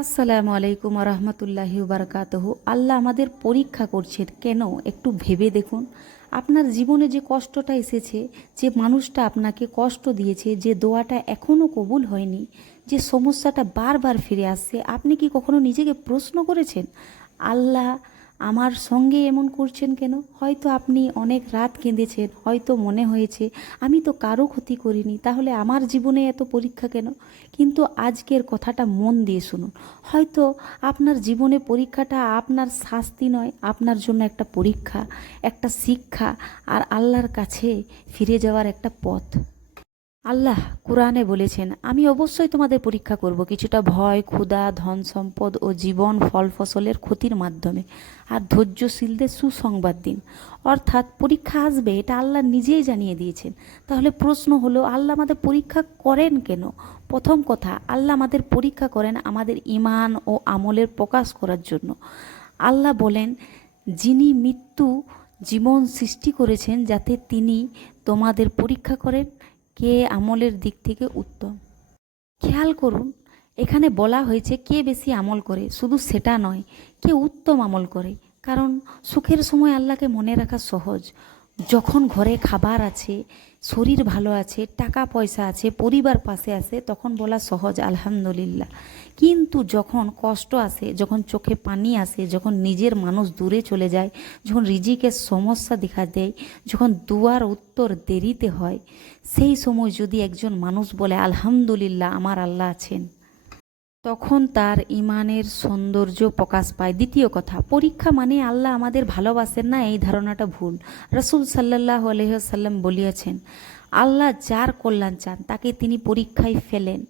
আসসালামু আলাইকুম রহমতুল্লাহি বারকাতহু। আল্লাহ আমাদের পরীক্ষা করছেন কেন একটু ভেবে দেখুন। আপনার জীবনে যে কষ্টটা এসেছে, যে মানুষটা আপনাকে কষ্ট দিয়েছে, যে দোয়াটা এখনও কবুল হয়নি, যে সমস্যাটা বারবার ফিরে আসছে, আপনি কি কখনো নিজেকে প্রশ্ন করেছেন আল্লাহ আমার সঙ্গে এমন করছেন কেন? হয়তো আপনি অনেক রাত কেঁদেছেন, হয়তো মনে হয়েছে আমি তো কারো ক্ষতি করিনি, তাহলে আমার জীবনে এত পরীক্ষা কেন? কিন্তু আজকের কথাটা মন দিয়ে শুনুন। হয়তো আপনার জীবনে পরীক্ষাটা আপনার শাস্তি নয়, আপনার জন্য একটা পরীক্ষা, একটা শিক্ষা, আর আল্লাহর কাছে ফিরে যাওয়ার একটা পথ। আল্লাহ কুরআনে বলেছেন, আমি অবশ্যই তোমাদের পরীক্ষা করব কিছুটা ভয়, ক্ষুধা, ধন সম্পদ ও জীবন ফল ফসলের ক্ষতির মাধ্যমে, আর ধৈর্যশীলদের সুসংবাদ দিন। অর্থাৎ পরীক্ষা আসবে, এটা আল্লাহ নিজেই জানিয়ে দিয়েছেন। তাহলে প্রশ্ন হলো, আল্লাহ আমাদের পরীক্ষা করেন কেন? প্রথম কথা, আল্লাহ আমাদের পরীক্ষা করেন আমাদের ঈমান ও আমলের প্রকাশ করার জন্য। আল্লাহ বলেন, যিনি মৃত্যু জীবন সৃষ্টি করেছেন যাতে তিনি তোমাদের পরীক্ষা করেন কে আমলের দিক থেকে উত্তম। খেয়াল করুন, এখানে বলা হয়েছে কে বেশি আমল করে, শুধু সেটা নয়, কে উত্তম আমল করে। কারণ সুখের সময় আল্লাহকে মনে রাখা সহজ। যখন ঘরে খাবার আছে, শরীর ভালো আছে, টাকা পয়সা আছে, পরিবার পাশে আছে, তখন বলা সহজ আলহামদুলিল্লাহ। কিন্তু যখন কষ্ট আসে, যখন চোখে পানি আসে, যখন নিজের মানুষ দূরে চলে যায়, যখন রিজিকের সমস্যা দেখা দেয়, যখন দুয়ার উত্তর দেরিতে হয়, সেই সময় যদি একজন মানুষ বলে আলহামদুলিল্লাহ আমার আল্লাহ আছেন, তখন তার ইমানের সৌন্দর্য প্রকাশ পায়। দ্বিতীয় কথা, পরীক্ষা মানে আল্লাহ আমাদের ভালোবাসেন না, এই ধারণাটা ভুল। রাসূল সাল্লাল্লাহু আলাইহি ওয়াসাল্লাম বলিয়াছেন, আল্লাহ যার কল্যাণ চান তাকে তিনি পরীক্ষায় ফেলেন।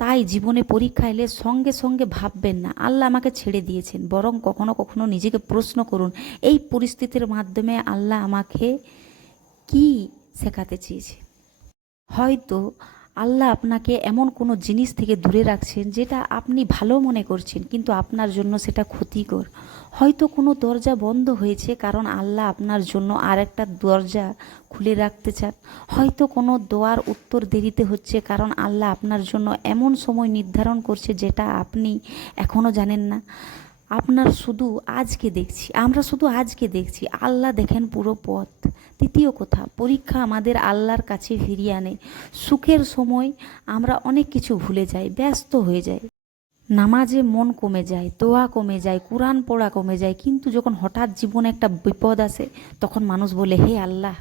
তাই জীবনে পরীক্ষা এলে সঙ্গে সঙ্গে ভাববেন না আল্লাহ আমাকে ছেড়ে দিয়েছেন, বরং কখনো কখনো নিজেকে প্রশ্ন করুন, এই পরিস্থিতির মাধ্যমে আল্লাহ আমাকে কি শেখাতে চেয়েছে। হয়তো আল্লাহ আপনাকে এমন কোনো জিনিস থেকে দূরে রাখছেন যেটা আপনি ভালো মনে করছেন, কিন্তু আপনার জন্য সেটা ক্ষতিকর। হয়তো কোনো দরজা বন্ধ হয়েছে কারণ আল্লাহ আপনার জন্য আর একটা দরজা খুলে রাখতে চান। হয়তো কোনো দোয়ার উত্তর দেরিতে হচ্ছে কারণ আল্লাহ আপনার জন্য এমন সময় নির্ধারণ করছে যেটা আপনি এখনও জানেন না। আমরা শুধু আজকে দেখছি, আল্লাহ দেখেন পুরো পথ। তৃতীয় কথা, পরীক্ষা আমাদের আল্লাহর কাছে ফিরিয়ে আনে। সুখের সময় আমরা অনেক কিছু ভুলে যাই, ব্যস্ত হয়ে যাই, নামাজে মন কমে যায়, দোয়া কমে যায়, কোরআন পড়া কমে যায়, কিন্তু যখন হঠাৎ জীবনে একটা বিপদ আসে, তখন মানুষ বলে হে আল্লাহ।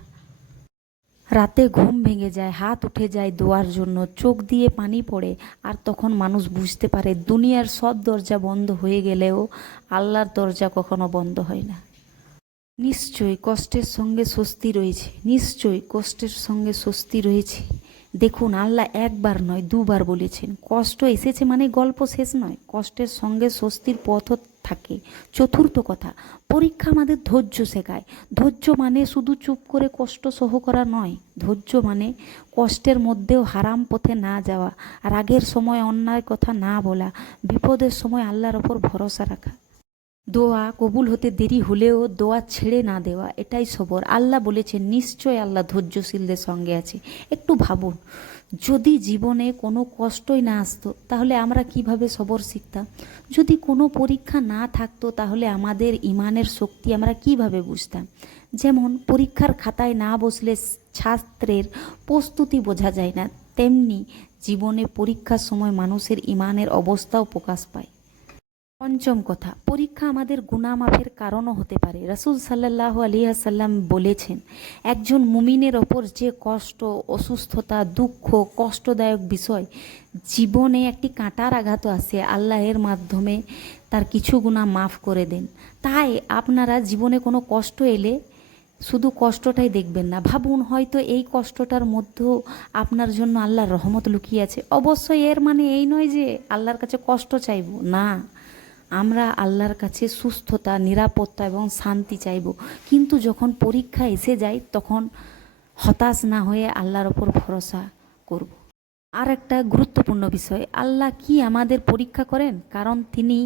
রাতে ঘুম ভেঙে যায়, হাত উঠে যায় দোয়ার জন্য, চোখ দিয়ে পানি পড়ে, আর তখন মানুষ বুঝতে পারে দুনিয়ার সব দরজা বন্ধ হয়ে গেলেও আল্লাহর দরজা কখনো বন্ধ হয় না। নিশ্চয়ই কষ্টের সঙ্গে স্বস্তি রয়েছে, নিশ্চয়ই কষ্টের সঙ্গে স্বস্তি রয়েছে। দেখুন, আল্লাহ একবার নয় দুবার বলেছেন, কষ্ট এসেছে মানে গল্প শেষ নয়, কষ্টের সঙ্গে স্বস্তির পথও থাকে। চতুর্থ কথা, পরীক্ষা আমাদের ধৈর্য শেখায়। ধৈর্য মানে শুধু চুপ করে কষ্ট সহ করা নয়, ধৈর্য মানে কষ্টের মধ্যেও হারাম পথে না যাওয়া, রাগের সময় অন্যায় কথা না বলা, বিপদের সময় আল্লাহর ওপর ভরসা রাখা, দোয়া কবুল হতে দেরি হলেও দোয়া ছেড়ে না দেওয়া, এটাই সবর। আল্লাহ বলেছেন নিশ্চয় আল্লাহ ধৈর্যশীলদের সঙ্গে আছে। একটু ভাবুন, যদি জীবনে কোনো কষ্টই না আসতো তাহলে আমরা কিভাবে সবর শিখতাম? যদি কোনো পরীক্ষা না থাকতো তাহলে আমাদের ইমানের শক্তি আমরা কিভাবে বুঝতাম? যেমন পরীক্ষার খাতায় না বসলে ছাত্রের প্রস্তুতি বোঝা যায় না, তেমনি জীবনে পরীক্ষার সময় মানুষের ইমানের অবস্থাও প্রকাশ পায়। পঞ্চম কথা, পরীক্ষা আমাদের গুনাহ মাফের কারণও হতে পারে। রাসূল সাল্লাল্লাহু আলাইহি ওয়াসাল্লাম বলেছেন, একজন মুমিনের ওপর যে কষ্ট, অসুস্থতা, দুঃখ, কষ্টদায়ক বিষয় জীবনে একটি কাঁটার আঘাত আসে, আল্লাহ এর মাধ্যমে তার কিছু গুনাহ মাফ করে দেন। তাই আপনারা জীবনে কোনো কষ্ট এলে শুধু কষ্টটাই দেখবেন না, ভাবুন হয়তো এই কষ্টটার মধ্যেও আপনার জন্য আল্লাহর রহমত লুকিয়ে আছে। অবশ্যই এর মানে এই নয় যে আল্লাহর কাছে কষ্ট চাইব না, আমরা আল্লাহর কাছে সুস্থতা, নিরাপত্তা এবং শান্তি চাইব। কিন্তু যখন পরীক্ষা এসে যায় তখন হতাশ না হয়ে আল্লাহর ওপর ভরসা করব। আর একটা গুরুত্বপূর্ণ বিষয়, আল্লাহ কি আমাদের পরীক্ষা করেন কারণ তিনি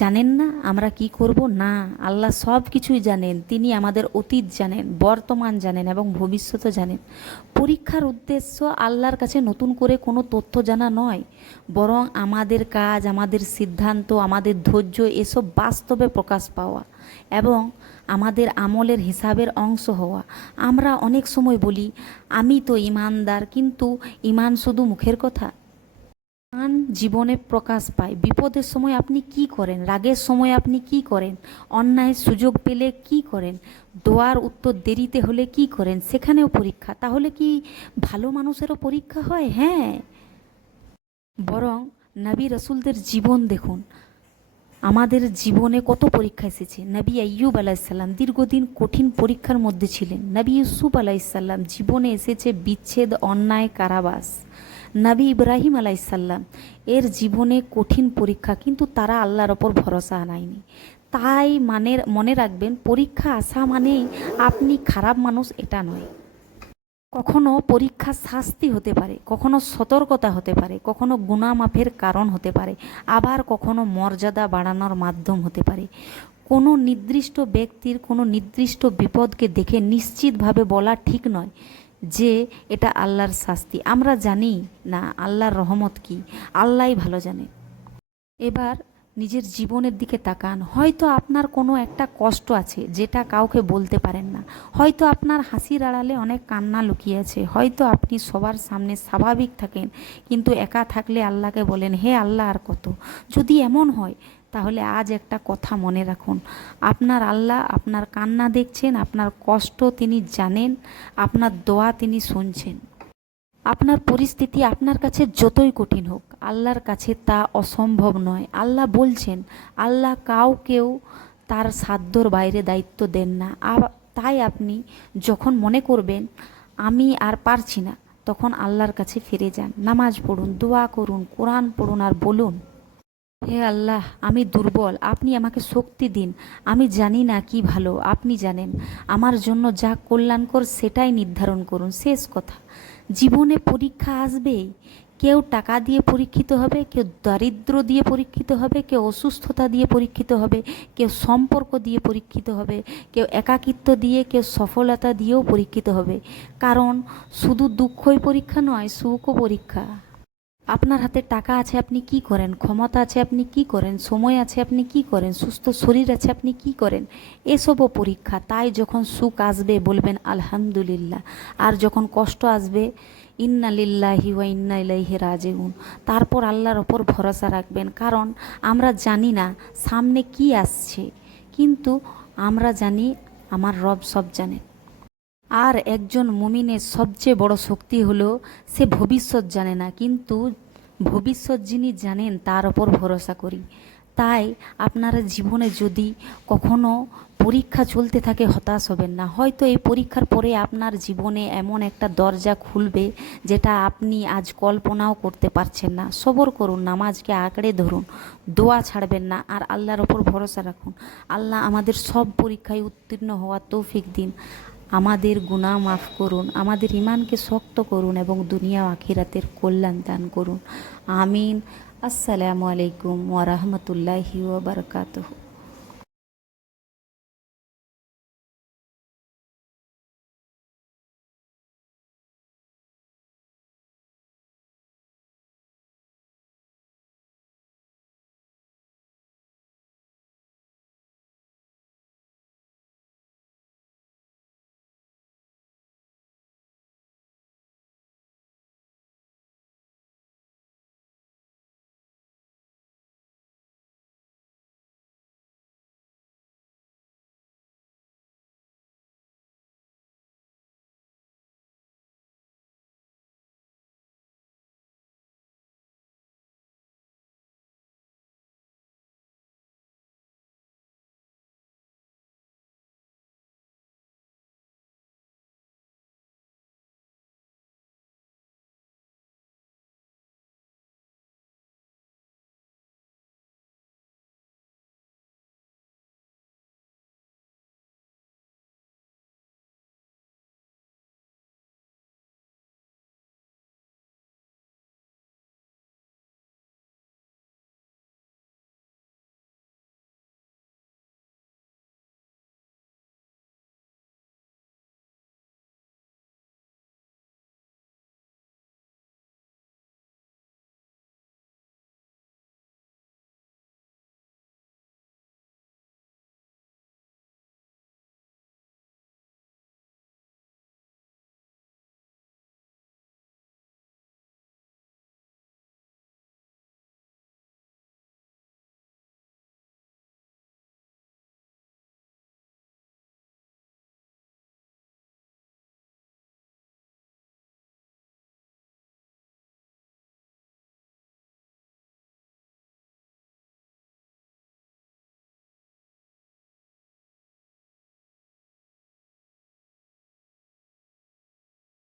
জানেন না আমরা কি করব? না, আল্লাহ সব কিছুই জানেন। তিনি আমাদের অতীত জানেন, বর্তমান জানেন এবং ভবিষ্যৎও জানেন। পরীক্ষার উদ্দেশ্য আল্লাহর কাছে নতুন করে কোনো তথ্য জানা নয়, বরং আমাদের কাজ, আমাদের সিদ্ধান্ত, আমাদের ধৈর্য এসব বাস্তবে প্রকাশ পাওয়া এবং আমাদের আমলের হিসাবের অংশ হওয়া। আমরা অনেক সময় বলি আমি তো ইমানদার, কিন্তু ইমান শুধু মুখের কথা। ইমান জীবনে প্রকাশ পায়। বিপদের সময় আপনি কি করেন, রাগের সময় আপনি কি করেন, অন্যায়ের সুযোগ পেলে কি করেন, দোয়ার উত্তর দেরিতে হলে কি করেন, সেখানেও পরীক্ষা। তাহলে কি ভালো মানুষেরও পরীক্ষা হয়? হ্যাঁ, বরং নবী রসুলদের জীবন দেখুন। আমাদের জীবনে কত পরীক্ষা এসেছে। নবী আইয়ুব আলাইসাল্লাম দীর্ঘদিন কঠিন পরীক্ষার মধ্যে ছিলেন। নবী ইউসুফ আলাইসাল্লাম জীবনে এসেছে বিচ্ছেদ, অন্যায়, কারাবাস। নবী ইব্রাহিম আলাইসাল্লাম এর জীবনে কঠিন পরীক্ষা, কিন্তু তারা আল্লাহর ওপর ভরসা আনায়নি। তাই মনে রাখবেন, পরীক্ষা আসা মানে আপনি খারাপ মানুষ এটা নয়। কখনো পরীক্ষা শাস্তি হতে পারে, কখনো সতর্কতা হতে পারে, কখনো গুনাহ মাফের কারণ হতে পারে, আবার কখনো মর্যাদা বাড়ানোর মাধ্যম হতে পারে। কোনো নির্দিষ্ট ব্যক্তির কোনো নির্দিষ্ট বিপদকে দেখে নিশ্চিতভাবে বলা ঠিক নয় যে এটা আল্লাহর শাস্তি। আমরা জানি না আল্লাহর রহমত কি, আল্লাহই ভালো জানে। এবার নিজের জীবনের দিকে তাকান। হয়তো আপনার কোনো একটা কষ্ট আছে যেটা কাউকে বলতে পারেন না। হয়তো আপনার হাসির আড়ালে অনেক কান্না লুকিয়ে আছে। হয়তো আপনি সবার সামনে স্বাভাবিক থাকেন, কিন্তু একা থাকলে আল্লাহকে বলেন, হে আল্লাহ আর কত। যদি এমন হয়, তাহলে আজ একটা কথা মনে রাখুন, আপনার আল্লাহ আপনার কান্না দেখছেন, আপনার কষ্ট তিনি জানেন, আপনার দোয়া তিনি শুনছেন। আপনার পরিস্থিতি আপনার কাছে যতই কঠিন হোক, আল্লাহর কাছে তা অসম্ভব নয়। আল্লাহ বলছেন, আল্লাহ কাউকেও তার সাধ্যর বাইরে দায়িত্ব দেন না। তাই আপনি যখন মনে করবেন আমি আর পারছি না, তখন আল্লাহর কাছে ফিরে যান, নামাজ পড়ুন, দোয়া করুন, কোরআন পড়ুন আর বলুন, হে আল্লাহ আমি দুর্বল, আপনি আমাকে শক্তি দিন। আমি জানি না কি ভালো, আপনি জানেন। আমার জন্য যা কল্যাণকর সেটাই নির্ধারণ করুন। শেষ কথা, জীবনে পরীক্ষা আসবেই। কেউ টাকা দিয়ে পরীক্ষিত হবে, কেউ দারিদ্র্য দিয়ে পরীক্ষিত হবে, কেউ অসুস্থতা দিয়ে পরীক্ষিত হবে, কেউ সম্পর্ক দিয়ে পরীক্ষিত হবে, কেউ একাকিত্ব দিয়ে, কেউ সফলতা দিয়েও পরীক্ষিত হবে। কারণ শুধু দুঃখই পরীক্ষা নয়, সুখও পরীক্ষা। আপনার হাতে টাকা আছে, আপনি কি করেন? ক্ষমতা আছে, আপনি কি করেন? সময় আছে, আপনি কি করেন? সুস্থ শরীর আছে, আপনি কি করেন? এসবও পরীক্ষা। তাই যখন সুখ আসবে বলবেন আলহামদুলিল্লাহ, আর যখন কষ্ট আসবে ইন্না লিল্লাহি ওয়া ইন্না ইলাইহি রাজিউন। তারপর আল্লাহর ওপর ভরসা রাখবেন, কারণ আমরা জানি না সামনে কি আসছে, কিন্তু আমরা জানি আমার রব সব জানেন। আর একজন মুমিনের সবচেয়ে বড় শক্তি হলো সে ভবিষ্যৎ জানে না, কিন্তু ভবিষ্যৎ যিনি জানেন তার ওপর ভরসা করি। তাই আপনারা জীবনে যদি কখনো পরীক্ষা চলতে থাকে, হতাশ হবেন না। হয়তো এই পরীক্ষার পরে আপনার জীবনে এমন একটা দরজা খুলবে যেটা আপনি আজ কল্পনাও করতে পারছেন না। সবর করুন, নামাজকে আঁকড়ে ধরুন, দোয়া ছাড়বেন না, আর আল্লাহর ওপর ভরসা রাখুন। আল্লাহ আমাদের সব পরীক্ষায় উত্তীর্ণ হওয়ার তৌফিক দিন। আমাদের গুনাহ মাফ করুন, আমাদের ইমানকে শক্ত করুন এবং দুনিয়া ও আখিরাতের কল্যাণ দান করুন। আমিন। আসসালামু আলাইকুম ওয়া রাহমাতুল্লাহি ওয়া বারাকাতুহু।